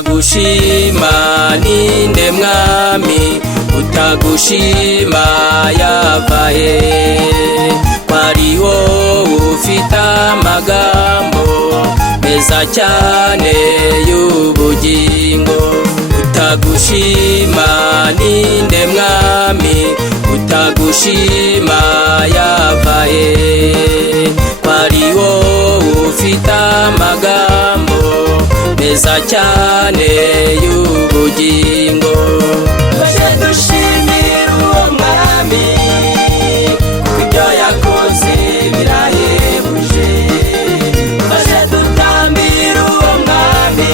utagushima ninde mwami utagushima yavahe kwariho ufite amagambo meza cyane y'ubugingo utagushima ninde mwami utagushima yavahe kwariho ufite amagambo meza cyane y'ubugingo tuje dushimira uwo mwami kuko ibyo yakoze birahebuje tuje dutambira uwo mwami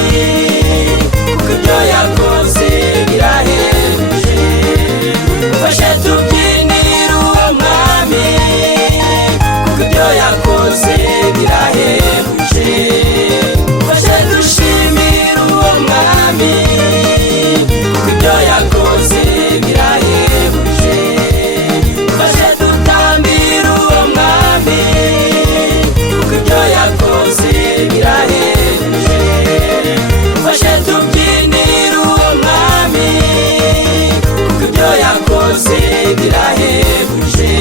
kuko ibyo yakoze birahebuje tuje tubyinira uwo mwami kuko ibyo yakoze birahebuje tuje dushimira uwo mwami kuko ibyo yakoze birahebuje tuje dutambira uwo mwami kuko ibyo yakoze birahebuje tuje tubyinira uwo mwami kuko ibyo yakoze birahebuje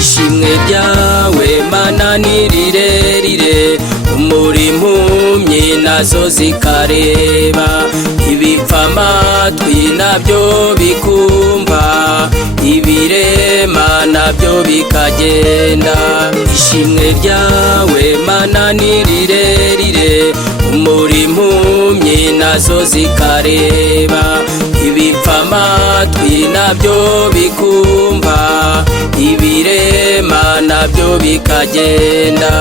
ishimwe ryawe mana ni rirerire umurimo impumyi nazo zikareba ibipfa amatwi nabyo bikumva ibirema nabyo bikagenda ishimwe ryawe mana ni rirerire umurimo impumyi nazo zikareba ibipfa amatwi nabyo bikumva ibirema nabyo bikagenda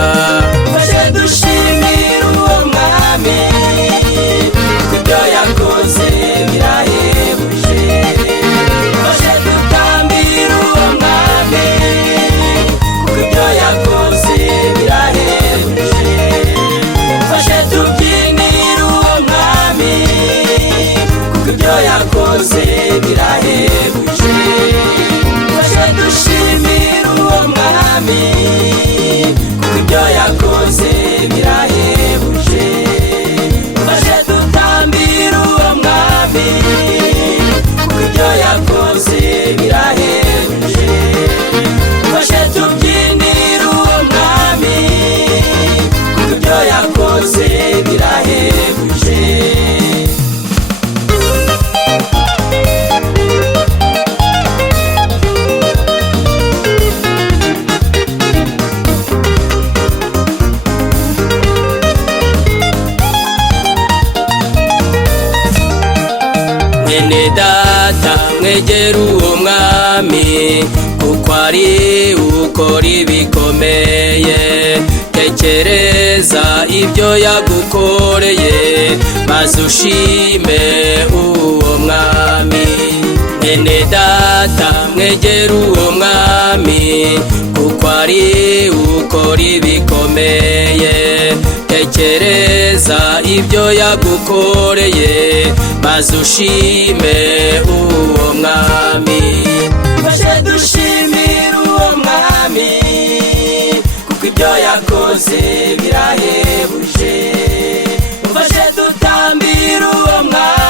tuje dushimira uwo mwami kuko ibyo yakoze birahebuje tuje dutambira uwo mwami kuko ibyo yakoze birahebuje tuje tubyinira uwo mwami kuko ibyo yakoze birahebuje tuje dushimira uwo mwami kuko ibyo yakoze birahebuje tuje dutambira uwo mwami kuko ibyo yakoze birahebuje tuje tubyinira uwo mwami kuko ibyo yakoze birahebuje mwene data mwegera uwo mwami kuko ari ukora ibikomeye tekereza ibyo yagukoreye maze ushime uwo mwami mwene data mwegera uwo mwami kuko ari ukora ibikomeye tekereza ibyo yagukoreye maze ushime uwo mwami tuje dushimira uwo mwami kuko ibyo yakoze birahebuje tuje dutambira uwo mwami